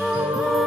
Oh,